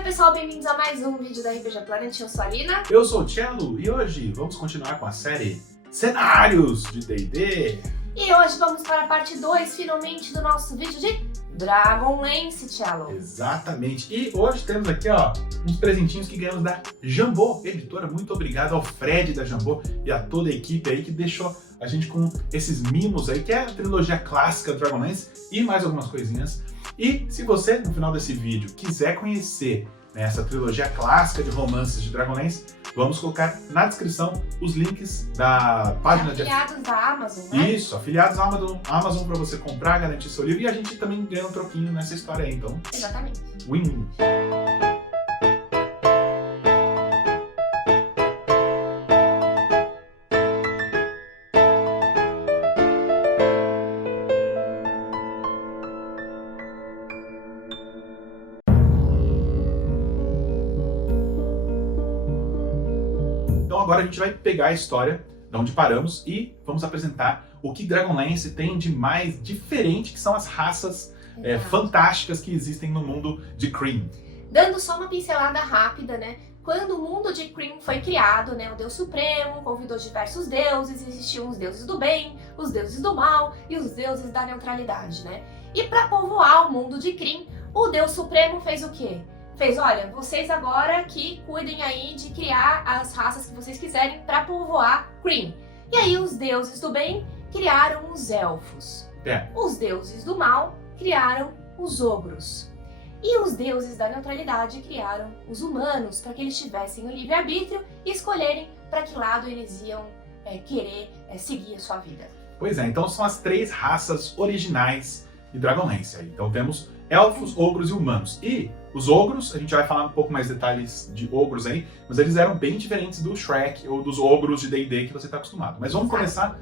Oi pessoal, bem-vindos a mais um vídeo da RPG Planet, eu sou a Lina. Eu sou o Cello e hoje vamos continuar com a série Cenários de D&D. E hoje vamos para a parte 2, finalmente, do nosso vídeo de Dragonlance, Cello. Exatamente. E hoje temos aqui, ó, uns presentinhos que ganhamos da Jambô Editora. Muito obrigado ao Fred da Jambô e a toda a equipe aí que deixou a gente com esses mimos aí, que é a trilogia clássica do Dragonlance e mais algumas coisinhas. E se você, no final desse vídeo, quiser conhecer essa trilogia clássica de romances de Dragonlance, vamos colocar na descrição os links da página de afiliados da Amazon, né? Isso, afiliados à Amazon para você comprar, garantir seu livro, e a gente também ganha um troquinho nessa história aí, então. Exatamente. Win. Então agora a gente vai pegar a história de onde paramos e vamos apresentar o que Dragonlance tem de mais diferente, que são as raças fantásticas que existem no mundo de Krynn. Dando só uma pincelada rápida, né? Quando o mundo de Krynn foi criado, né, o Deus Supremo convidou diversos deuses, existiam os deuses do bem, os deuses do mal e os deuses da neutralidade, né? E para povoar o mundo de Krynn, o Deus Supremo fez o quê? Fez, olha, vocês agora que cuidem aí de criar as raças que vocês quiserem para povoar Krynn. E aí os deuses do bem criaram os elfos. Os deuses do mal criaram os ogros. E os deuses da neutralidade criaram os humanos para que eles tivessem o livre-arbítrio e escolherem para que lado eles iam querer seguir a sua vida. Pois é, então são as três raças originais de Dragonlance. Então temos elfos, ogros e humanos. E os ogros, a gente vai falar um pouco mais detalhes de ogros aí, mas eles eram bem diferentes do Shrek ou dos ogros de D&D que você está acostumado. Mas vamos começar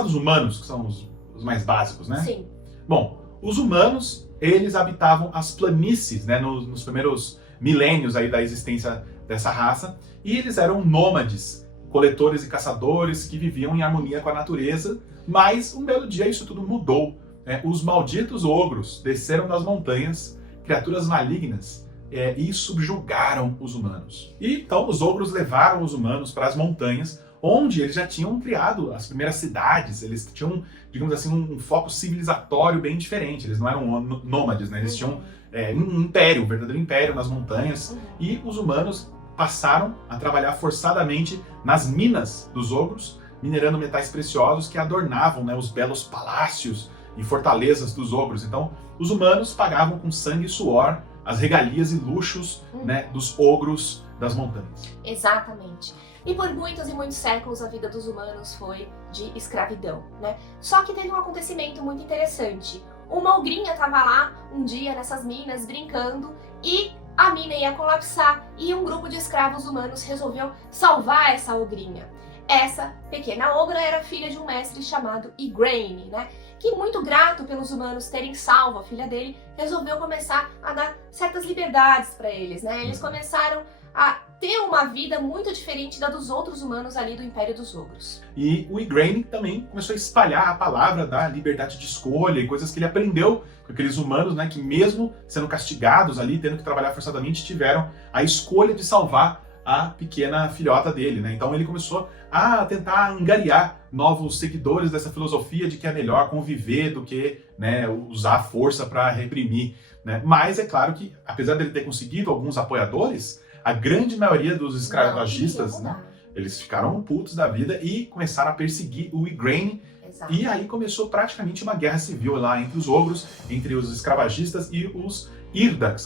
dos humanos, que são os mais básicos, né? Sim. Bom, os humanos, eles habitavam as planícies, né, nos primeiros milênios aí da existência dessa raça, e eles eram nômades, coletores e caçadores que viviam em harmonia com a natureza, mas um belo dia isso tudo mudou. Os malditos ogros desceram das montanhas, criaturas malignas, e subjugaram os humanos. E então os ogros levaram os humanos para as montanhas, onde eles já tinham criado as primeiras cidades. Eles tinham, digamos assim, um foco civilizatório bem diferente. Eles não eram nômades, né? Eles tinham um império, um verdadeiro império nas montanhas. E os humanos passaram a trabalhar forçadamente nas minas dos ogros, minerando metais preciosos que adornavam, né, os belos palácios e fortalezas dos ogros. Então, os humanos pagavam com sangue e suor as regalias e luxos, né, dos ogros das montanhas. Exatamente. E por muitos e muitos séculos a vida dos humanos foi de escravidão, né? Só que teve um acontecimento muito interessante. Uma ogrinha estava lá um dia nessas minas brincando e a mina ia colapsar e um grupo de escravos humanos resolveu salvar essa ogrinha. Essa pequena ogra era filha de um mestre chamado Igraine, né? Que, muito grato pelos humanos terem salvo a filha dele, resolveu começar a dar certas liberdades para eles, né? Eles começaram a ter uma vida muito diferente da dos outros humanos ali do Império dos Ogros. E o Igraine também começou a espalhar a palavra da liberdade de escolha e coisas que ele aprendeu com aqueles humanos, né, que mesmo sendo castigados ali, tendo que trabalhar forçadamente, tiveram a escolha de salvar a pequena filhota dele, né? Então ele começou a tentar angariar novos seguidores dessa filosofia de que é melhor conviver do que, né, usar força para reprimir, né? Mas é claro que, apesar dele ter conseguido alguns apoiadores, a grande maioria dos escravagistas, né, eles ficaram putos da vida e começaram a perseguir o Igraine. Exato. E aí começou praticamente uma guerra civil lá entre os ogros, entre os escravagistas e os Irda, que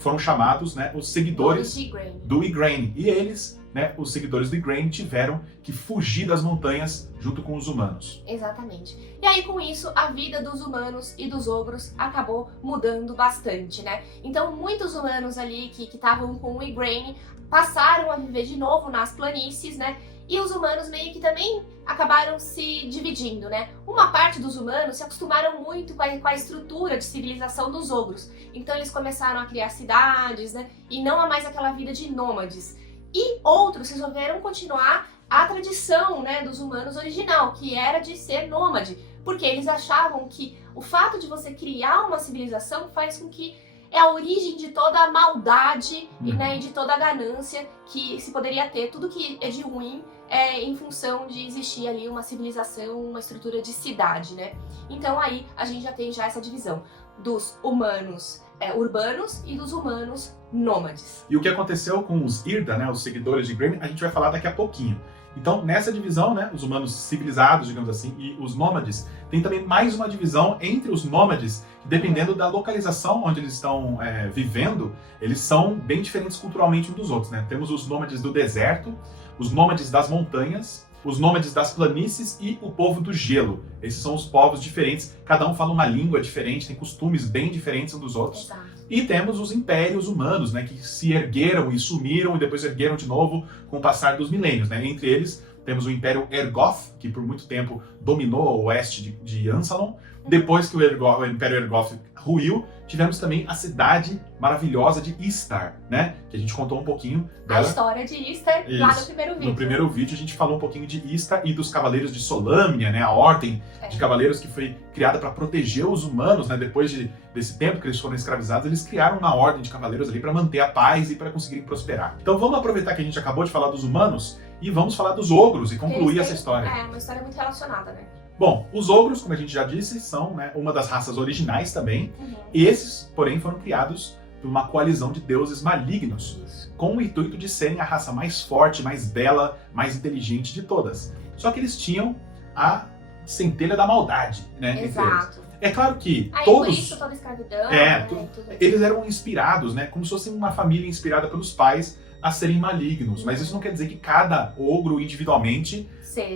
foram chamados, né, os seguidores do Igraine. E eles, né, os seguidores do Igraine, tiveram que fugir das montanhas junto com os humanos. Exatamente. E aí, com isso, a vida dos humanos e dos ogros acabou mudando bastante, né? Então, muitos humanos ali que estavam com o Igraine passaram a viver de novo nas planícies, né? E os humanos meio que também acabaram se dividindo, né? Uma parte dos humanos se acostumaram muito com a estrutura de civilização dos ogros. Então eles começaram a criar cidades, né? E não há mais aquela vida de nômades. E outros resolveram continuar a tradição, né, dos humanos original, que era de ser nômade. Porque eles achavam que o fato de você criar uma civilização faz com que é a origem de toda a maldade e de toda a ganância que se poderia ter, tudo que é de ruim em função de existir ali uma civilização, uma estrutura de cidade, né? Então aí a gente já tem essa divisão dos humanos urbanos e dos humanos nômades. E o que aconteceu com os Irda, né, os seguidores de Graeme, a gente vai falar daqui a pouquinho. Então, nessa divisão, né, os humanos civilizados, digamos assim, e os nômades, tem também mais uma divisão entre os nômades, dependendo da localização onde eles estão vivendo, eles são bem diferentes culturalmente uns dos outros, né? Temos os nômades do deserto, os nômades das montanhas, os nômades das planícies e o povo do gelo. Esses são os povos diferentes, cada um fala uma língua diferente, tem costumes bem diferentes uns dos outros. Exato. E temos os impérios humanos, né, que se ergueram e sumiram e depois ergueram de novo com o passar dos milênios, né? Entre eles temos o Império Ergoth, que por muito tempo dominou o oeste de Ansalon. Depois que o Império Ergoth ruiu, tivemos também a cidade maravilhosa de Istar, né? Que a gente contou um pouquinho dela. A história de Istar lá no primeiro vídeo. No primeiro vídeo a gente falou um pouquinho de Istar e dos Cavaleiros de Solâmnia, né? A ordem de cavaleiros que foi criada para proteger os humanos, né? Depois desse tempo que eles foram escravizados, eles criaram uma ordem de cavaleiros ali para manter a paz e para conseguirem prosperar. Então vamos aproveitar que a gente acabou de falar dos humanos e vamos falar dos ogros e concluir essa história. É uma história muito relacionada, né? Bom, os ogros, como a gente já disse, são, né, uma das raças originais também. Esses, porém, foram criados por uma coalizão de deuses malignos, com o intuito de serem a raça mais forte, mais bela, mais inteligente de todas. Só que eles tinham a centelha da maldade, né? Exato. É claro que Por isso toda a escravidão, eles eram inspirados, né? Como se fosse uma família inspirada pelos pais a serem malignos. Mas isso não quer dizer que cada ogro individualmente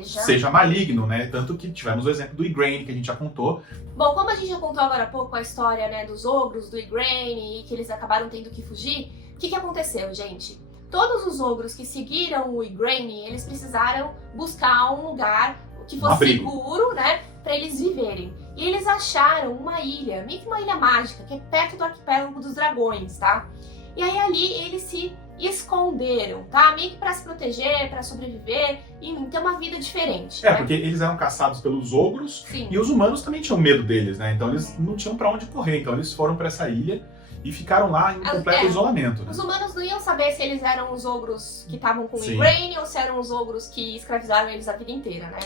seja maligno, né? Tanto que tivemos o exemplo do Igraine, que a gente já contou. Bom, como a gente já contou agora há pouco a história, né, dos ogros, do Igraine, e que eles acabaram tendo que fugir, o que aconteceu, gente? Todos os ogros que seguiram o Igraine, eles precisaram buscar um lugar que fosse seguro, né, para eles viverem. E eles acharam uma ilha, meio que uma ilha mágica, que é perto do arquipélago dos dragões, tá? E aí ali eles se esconderam, tá? Meio que pra se proteger, pra sobreviver e ter uma vida diferente. É, né? Porque eles eram caçados pelos ogros. Sim. E os humanos também tinham medo deles, né? Então eles não tinham pra onde correr. Então eles foram pra essa ilha e ficaram lá em completo isolamento. Né? Os humanos não iam saber se eles eram os ogros que estavam com o Igraine ou se eram os ogros que escravizaram eles a vida inteira, né?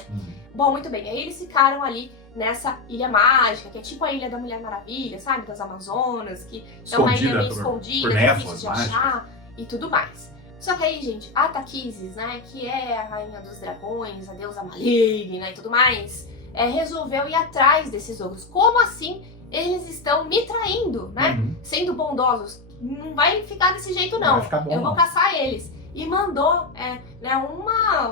Bom, muito bem. Aí eles ficaram ali nessa ilha mágica, que é tipo a Ilha da Mulher Maravilha, sabe? Das Amazonas, que é uma ilha meio escondida, difícil de achar e tudo mais. Só que aí, gente, a Takhisis, né, que é a rainha dos dragões, a deusa maligna e tudo mais, resolveu ir atrás desses ogros. Como assim eles estão me traindo, né? Sendo bondosos. Não vai ficar desse jeito, não. Vai ficar bom, eu vou caçar eles. E mandou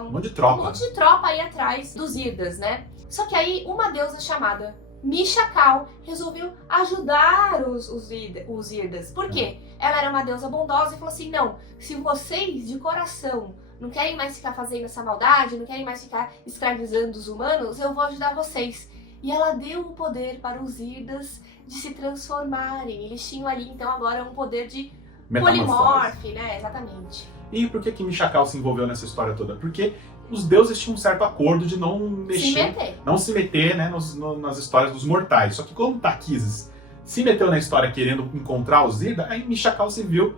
um monte de tropa aí atrás dos Irdas, né? Só que aí uma deusa chamada Mishakal resolveu ajudar os Irdas. Por quê? Ela era uma deusa bondosa e falou assim, não, se vocês de coração não querem mais ficar fazendo essa maldade, não querem mais ficar escravizando os humanos, eu vou ajudar vocês. E ela deu o poder para os Irdas de se transformarem. Eles tinham ali, então, agora um poder de polimorfe, né? Exatamente. E por que Mishakal se envolveu nessa história toda? Porque os deuses tinham um certo acordo de não mexer, não se meter, né, nas histórias dos mortais. Só que como Takhisis se meteu na história querendo encontrar os Irda, aí Mishakal se viu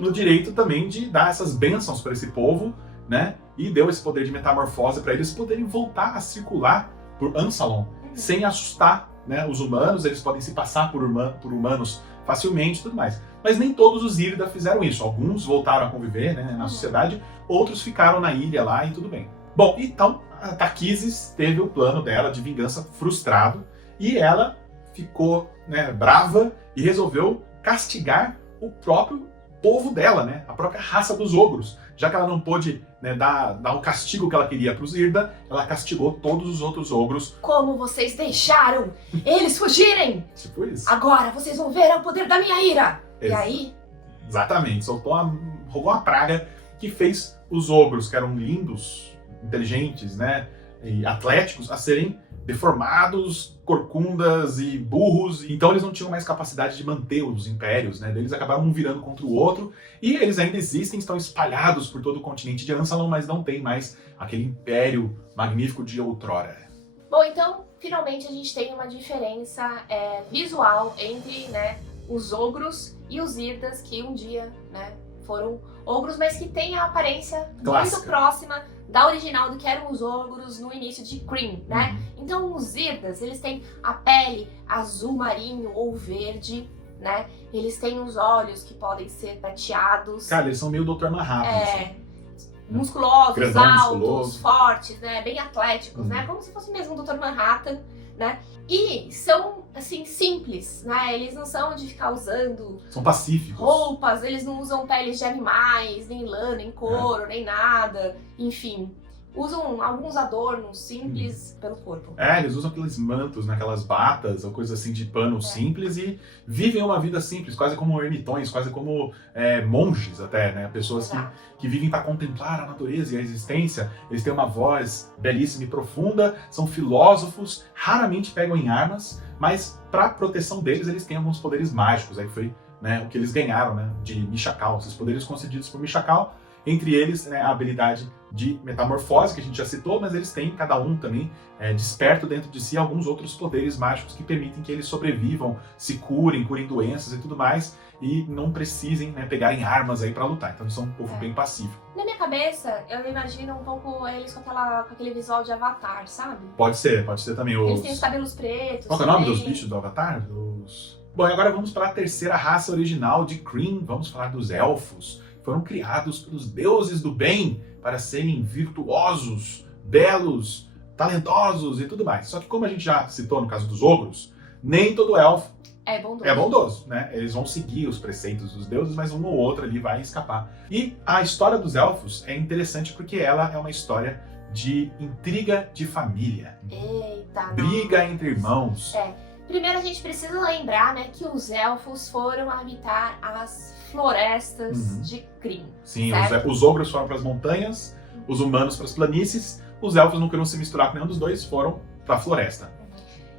no direito também de dar essas bênçãos para esse povo, né? E deu esse poder de metamorfose para eles poderem voltar a circular por Ansalon sem assustar, né, os humanos. Eles podem se passar por humanos facilmente e tudo mais. Mas nem todos os Irda fizeram isso. Alguns voltaram a conviver, né, na sociedade, outros ficaram na ilha lá e tudo bem. Bom, então a Takhisis teve o plano dela de vingança frustrado e ela ficou, né, brava e resolveu castigar o próprio povo dela, né, a própria raça dos ogros. Já que ela não pôde, né, dar o castigo que ela queria para os Irda, ela castigou todos os outros ogros. Como vocês deixaram eles fugirem? Tipo isso. Agora vocês vão ver o poder da minha ira. E aí? Exatamente, rogou uma praga que fez os ogros, que eram lindos, inteligentes, né, e atléticos, a serem deformados, corcundas e burros. Então eles não tinham mais capacidade de manter os impérios, né? Eles acabaram um virando contra o outro e eles ainda existem, estão espalhados por todo o continente de Ansalon, mas não tem mais aquele império magnífico de outrora. Bom, então finalmente a gente tem uma diferença visual entre, né, os ogros e os Irdas, que um dia, né, foram ogros, mas que têm a aparência Clássica. muito próxima da original do que eram os ogros no início de Cream, né? Então os Irdas, eles têm a pele azul marinho ou verde, né? Eles têm os olhos que podem ser prateados. Cara, eles são meio Dr. Manhattan. assim. Musculosos, Grandão, altos, musculoso. fortes, né? Bem atléticos, né? Como se fosse mesmo um Dr. Manhattan, né? E são, assim, simples, né? Eles não são de ficar usando São pacíficos. roupas, eles não usam peles de animais, nem lã, nem couro, nem nada, enfim. Usam alguns adornos simples pelo corpo. Eles usam aqueles mantos, né, aquelas batas ou coisas assim de pano simples e vivem uma vida simples, quase como ermitões, quase como monges até, né? Pessoas que vivem para contemplar a natureza e a existência. Eles têm uma voz belíssima e profunda, são filósofos, raramente pegam em armas, mas para proteção deles, eles têm alguns poderes mágicos. Aí foi, né, o que eles ganharam, né, de Mishakal, esses poderes concedidos por Mishakal. Entre eles, né, a habilidade de metamorfose, que a gente já citou, mas eles têm, cada um também, desperto dentro de si alguns outros poderes mágicos que permitem que eles sobrevivam, se curem doenças e tudo mais, e não precisem, né, pegarem armas aí pra lutar. Então eles são um povo bem pacífico. Na minha cabeça, eu imagino um pouco eles com aquele visual de Avatar, sabe? Pode ser também. Eles têm os cabelos pretos. Qual é o nome dos bichos do Avatar? Bom, e agora vamos para a terceira raça original de Cream, vamos falar dos elfos. Foram criados pelos deuses do bem para serem virtuosos, belos, talentosos e tudo mais. Só que como a gente já citou no caso dos ogros, nem todo elfo é bondoso, né? Eles vão seguir os preceitos dos deuses, mas um ou outro ali vai escapar. E a história dos elfos é interessante porque ela é uma história de intriga de família. Eita! Briga entre irmãos. Primeiro a gente precisa lembrar, né, que os elfos foram habitar as florestas de Cream. Sim, certo? os ogros foram para as montanhas, os humanos para as planícies, os elfos não queriam se misturar com nenhum dos dois, foram para a floresta.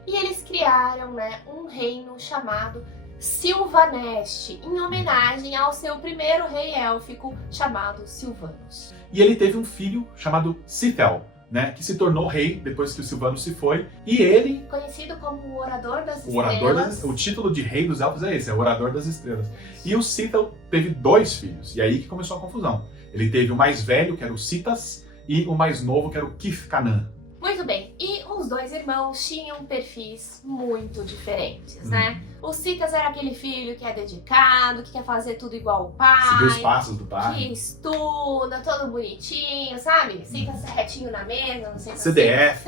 E eles criaram, né, um reino chamado Silvaneste, em homenagem ao seu primeiro rei élfico chamado Silvanus. E ele teve um filho chamado Sithel, né, que se tornou rei depois que o Silvanus se foi, e ele... Conhecido como o Orador das Estrelas. O título de rei dos elfos é esse, é o Orador das Estrelas. E o Sithel teve 2 filhos, e aí que começou a confusão. Ele teve o mais velho, que era o Sitas, e o mais novo, que era o Kif-Kanan. Muito bem, e os 2 irmãos tinham perfis muito diferentes, né? O Sitas era aquele filho que é dedicado, que quer fazer tudo igual o pai. Seguiu os passos do pai. Que estuda, todo bonitinho, sabe? Senta retinho na mesa, não sei se CDF.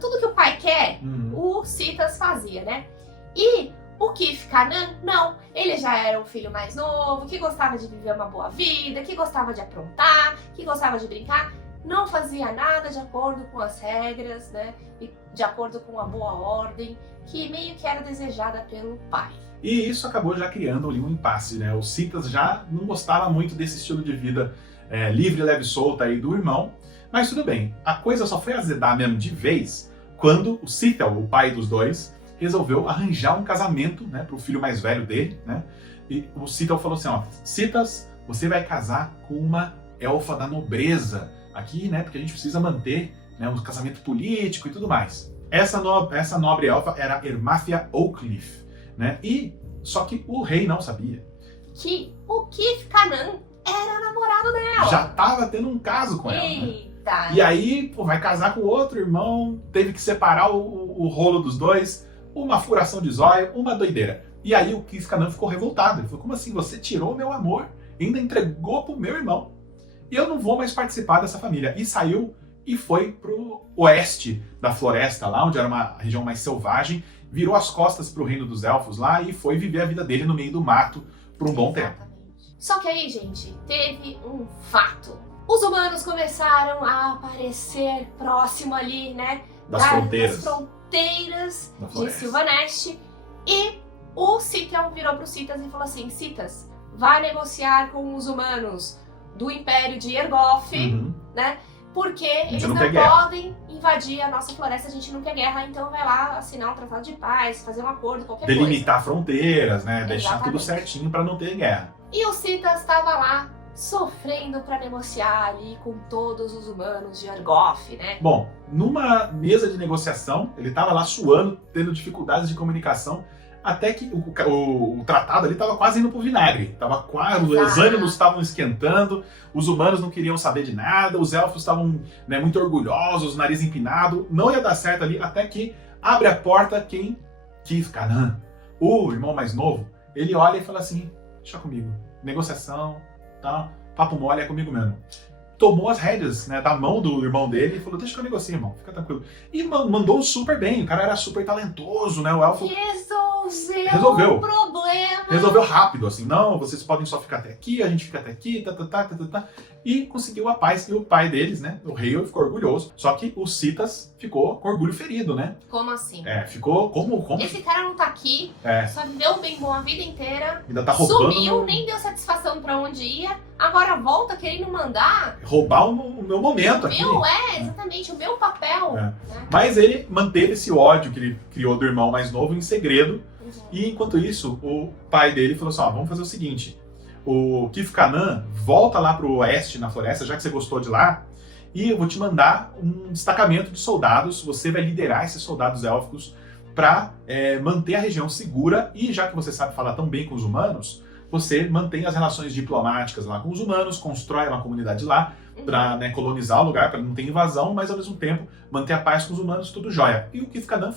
tudo que o pai quer, o Sitas fazia, né? E o Kif-Kanan, não. Ele já era um filho mais novo, que gostava de viver uma boa vida, que gostava de aprontar, que gostava de brincar. Não fazia nada de acordo com as regras, né? E de acordo com a boa ordem, que meio que era desejada pelo pai. E isso acabou já criando ali um impasse, né? O Sitas já não gostava muito desse estilo de vida livre, leve e solta aí do irmão. Mas tudo bem, a coisa só foi azedar mesmo de vez quando o Sithel, o pai dos dois, resolveu arranjar um casamento, né, pro filho mais velho dele, né? E o Sithel falou assim, ó, Sitas, você vai casar com uma elfa da nobreza aqui, né? Porque a gente precisa manter, né, um casamento político e tudo mais. Essa nobre elfa era Ermáthia Oakleaf, né? E só que o rei não sabia que o Kif-Kanan era namorado dela. Já tava tendo um caso com ela. Eita! Né? E aí, pô, vai casar com outro irmão, teve que separar o rolo dos dois, uma furação de zóio, uma doideira. E aí o Kif-Kanan ficou revoltado. Ele falou, como assim? Você tirou meu amor, ainda entregou pro meu irmão. E eu não vou mais participar dessa família. E saiu e foi pro oeste da floresta, lá onde era uma região mais selvagem, virou as costas pro reino dos elfos lá e foi viver a vida dele no meio do mato por um bom tempo. Só que aí, gente, teve um fato. Os humanos começaram a aparecer próximo ali, né? Das fronteiras de Silvaneste. E o Sithel virou pro Sitas e falou assim, Sitas, vai negociar com os humanos do Império de Ergoth, né? Porque eles não podem invadir a nossa floresta, a gente não quer guerra, então vai lá assinar um tratado de paz, fazer um acordo, qualquer coisa. Delimitar fronteiras, né? Deixar tudo certinho para não ter guerra. E o Sitas estava lá sofrendo para negociar ali com todos os humanos de Ergoth, né? Bom, numa mesa de negociação, ele estava lá suando, tendo dificuldades de comunicação, até que o tratado ali estava quase indo pro vinagre. Tava quase, os Exato. ânimos estavam esquentando, os humanos não queriam saber de nada, os elfos estavam, né, muito orgulhosos, nariz empinado, não ia dar certo ali, até que abre a porta quem? Kith-Kanan, o irmão mais novo. Ele olha e fala assim, deixa comigo, negociação, tá? Papo mole é comigo mesmo. Tomou as rédeas, né, da mão do irmão dele e falou, deixa que eu negocio, irmão, fica tranquilo. E mandou super bem, o cara era super talentoso, né, o elfo Resolveu o problema. resolveu rápido, assim, não, vocês podem só ficar até aqui, a gente fica até aqui, e conseguiu a paz. E o pai deles, né, o rei, ficou orgulhoso. Só que o Citas ficou com orgulho ferido, né? Como assim? Ficou como Esse cara não tá aqui, só viveu bem bom a vida inteira, ainda tá roubando, sumiu, nem deu satisfação pra onde ia, agora volta querendo mandar. roubar o meu momento aqui. Exatamente, o meu papel. É. Né? Mas ele manteve esse ódio que ele criou do irmão mais novo em segredo. E enquanto isso, o pai dele falou assim, vamos fazer o seguinte, o Kith-Kanan volta lá pro oeste, na floresta, já que você gostou de lá, e eu vou te mandar um destacamento de soldados, você vai liderar esses soldados élficos para manter a região segura, e já que você sabe falar tão bem com os humanos, você mantém as relações diplomáticas lá com os humanos, constrói uma comunidade lá, para, né, colonizar o lugar, para não ter invasão, mas ao mesmo tempo manter a paz com os humanos, tudo jóia. E o Kith-Kanan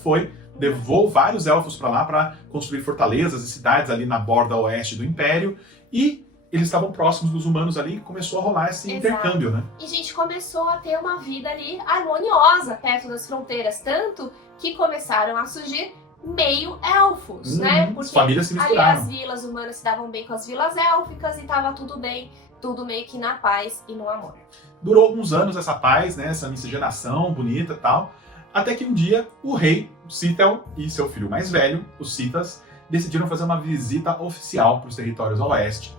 levou vários elfos para lá para construir fortalezas e cidades ali na borda oeste do Império, e eles estavam próximos dos humanos ali e começou a rolar esse intercâmbio, né? E a gente começou a ter uma vida ali harmoniosa perto das fronteiras, tanto que começaram a surgir meio-elfos, né? Porque famílias se ali misturaram. as vilas humanas se davam bem com as vilas élficas e tava tudo bem, tudo meio que na paz e no amor. Durou alguns anos essa paz, né? Essa miscigenação bonita e tal, até que um dia o rei, Sithel, e seu filho mais velho, os Citas, decidiram fazer uma visita oficial para os territórios a oeste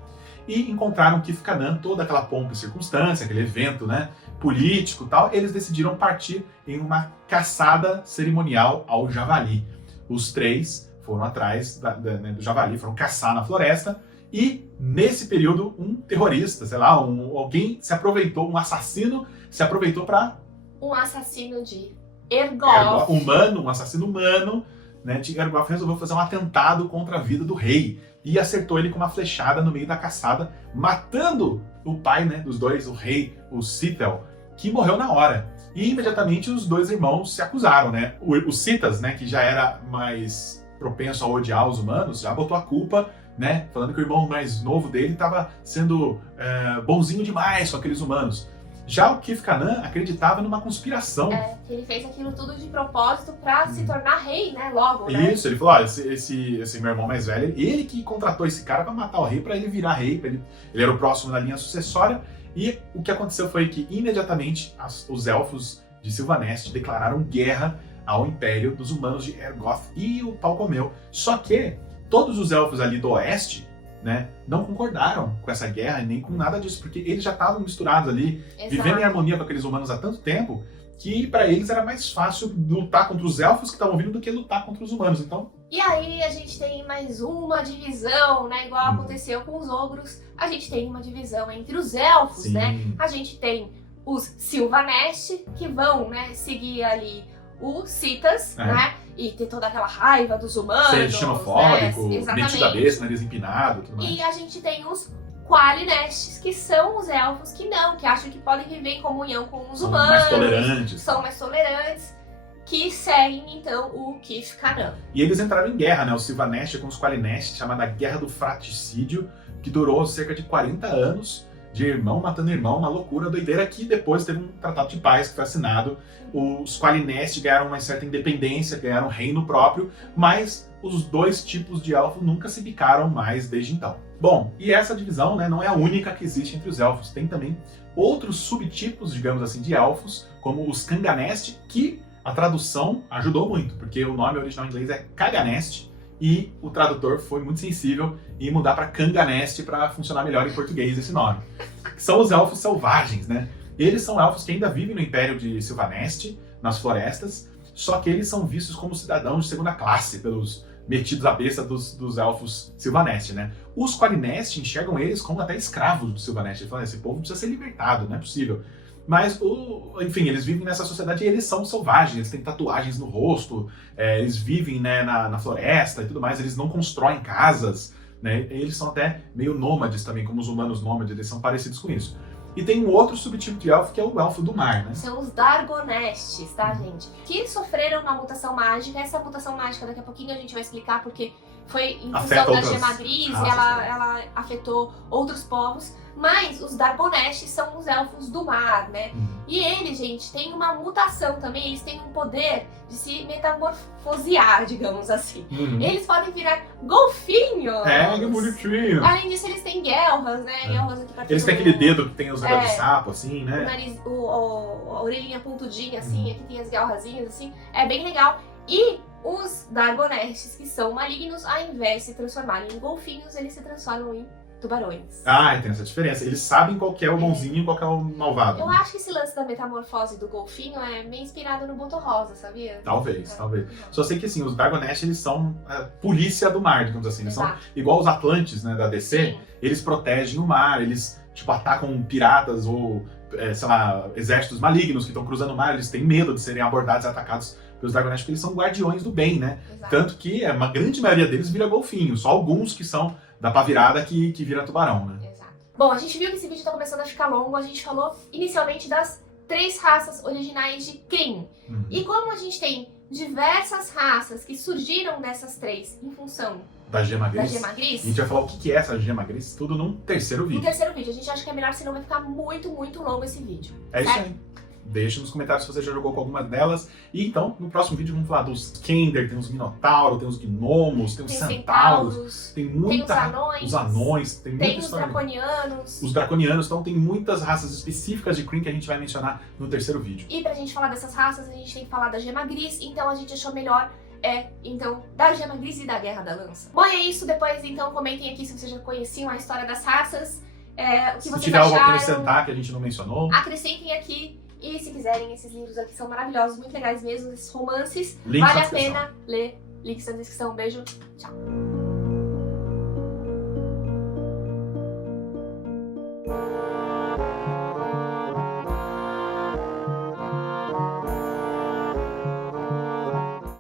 e encontraram Kith-Kanan, toda aquela pompa e circunstância, aquele evento, né, político e tal. Eles decidiram partir em uma caçada cerimonial ao javali. Os três foram atrás do javali, foram caçar na floresta, e nesse período um terrorista, sei lá, alguém se aproveitou, um assassino se aproveitou para... Um assassino de Ergoth. Um assassino humano, né, de Ergoth, resolveu fazer um atentado contra a vida do rei e acertou ele com uma flechada no meio da caçada, matando o pai, né, dos dois, o rei, o Sithel, que morreu na hora. E imediatamente os dois irmãos se acusaram, né? O Citas, né, que já era mais propenso a odiar os humanos, já botou a culpa, né, falando que o irmão mais novo dele estava sendo bonzinho demais com aqueles humanos. Já o Kith-Kanan acreditava numa conspiração. Que ele fez aquilo tudo de propósito pra se tornar rei, né? Logo, né? Isso, ele falou, olha, esse meu irmão mais velho, ele que contratou esse cara pra matar o rei, pra ele virar rei, ele era o próximo da linha sucessória. E o que aconteceu foi que, imediatamente, os elfos de Sylvanest declararam guerra ao Império dos Humanos de Ergoth, e o pau comeu. Só que todos os elfos ali do oeste, né, não concordaram com essa guerra, nem com nada disso, porque eles já estavam misturados ali, vivendo em harmonia com aqueles humanos há tanto tempo, que para eles era mais fácil lutar contra os elfos que estavam vindo do que lutar contra os humanos. Então, e aí a gente tem mais uma divisão, né? Igual aconteceu com os ogros, a gente tem uma divisão entre os elfos, sim, né? A gente tem os Sylvanest, que vão, né, seguir ali os Citas, né? E ter toda aquela raiva dos humanos. ser xenofóbico, né? metido da besta, nariz empinado, tudo mais. E a gente tem os Qualinestes, que são os elfos que acham que podem viver em comunhão com os humanos. Mais tolerantes. São mais tolerantes, que seguem, então, o Kith-Kanan. E eles entraram em guerra, né? O Sylvanest com os Qualinestes, chamada Guerra do Fratricídio, que durou cerca de 40 anos, de irmão matando irmão, uma loucura, doideira, que depois teve um tratado de paz que foi assinado. Os Qualinestes ganharam uma certa independência, ganharam um reino próprio, mas os dois tipos de elfo nunca se bicaram mais desde então. Bom, e essa divisão, né, não é a única que existe entre os elfos. Tem também outros subtipos, digamos assim, de elfos, como os Kanganest, que a tradução ajudou muito, porque o nome original em inglês é Kaganest, e o tradutor foi muito sensível em mudar para Kanganest para funcionar melhor em português esse nome. São os elfos selvagens, né? Eles são elfos que ainda vivem no Império de Sylvanest, nas florestas, só que eles são vistos como cidadãos de segunda classe pelos metidos à besta dos elfos Sylvanest, né? Os Qualinest enxergam eles como até escravos do Sylvanest. Eles falam, esse povo precisa ser libertado, não é possível. Mas, enfim, eles vivem nessa sociedade e eles são selvagens, eles têm tatuagens no rosto, eles vivem, né, na floresta e tudo mais, eles não constroem casas, né? Eles são até meio nômades também, como os humanos nômades, eles são parecidos com isso. E tem um outro subtipo de elfo, que é o elfo do mar, né? São os Dargonestes, tá, gente? Que sofreram uma mutação mágica. Essa mutação mágica, daqui a pouquinho a gente vai explicar, porque foi infusão da gema gris, ela afetou outros povos. Mas os Dargonestes são os elfos do mar, né? E eles, gente, têm uma mutação também. Eles têm um poder de se metamorfosear, digamos assim. Eles podem virar golfinhos. Que bonitinho. Além disso, eles têm guelras, né? Guelras aqui pra eles têm aquele dedo que tem os negócios de sapo, assim, né? O nariz, a orelhinha pontudinha, assim. Aqui tem as guelrazinhas, assim. É bem legal. E os Dargonestes, que são malignos, ao invés de se transformarem em golfinhos, eles se transformam em tubarões. Ah, tem essa diferença. Eles sabem qual que é o bonzinho e qual que é o malvado. Eu acho que esse lance da metamorfose do golfinho é meio inspirado no Boto Rosa, sabia? Talvez. Só sei que, assim, os Dargonestes, eles são a polícia do mar, digamos assim. Eles são igual os Atlantes, né, da DC. Sim. Eles protegem o mar, eles, tipo, atacam piratas ou, sei lá, exércitos malignos que estão cruzando o mar. Eles têm medo de serem abordados e atacados pelos Dargonestes, porque eles são guardiões do bem, né? Exato. Tanto que a grande maioria deles vira golfinho. Só alguns que são da pá virada que vira tubarão, né? Exato. Bom, a gente viu que esse vídeo tá começando a ficar longo. A gente falou inicialmente das 3 raças originais de Krynn. E como a gente tem diversas raças que surgiram dessas 3 em função da gema gris, a gente vai falar o que é essa gema gris, tudo num terceiro vídeo. A gente acha que é melhor, senão vai ficar muito, muito longo esse vídeo. É certo? Isso aí. Deixa nos comentários se você já jogou com alguma delas. E então, no próximo vídeo vamos falar dos Kender, tem os Minotauros, tem os Gnomos, tem os Centauros, tem os Anões, tem muita história. Os Draconianos. Os Draconianos, então tem muitas raças específicas de Krynn que a gente vai mencionar no terceiro vídeo. E pra gente falar dessas raças, a gente tem que falar da gema gris, então a gente achou melhor então, da gema gris e da Guerra da Lança. Bom, é isso. Depois, então, comentem aqui se vocês já conheciam a história das raças, o que se vocês tiver acharam. algo a acrescentar que a gente não mencionou, acrescentem aqui. E se quiserem, esses livros aqui são maravilhosos, muito legais mesmo, esses romances. Links vale a pena ler. Links na descrição. Beijo, tchau.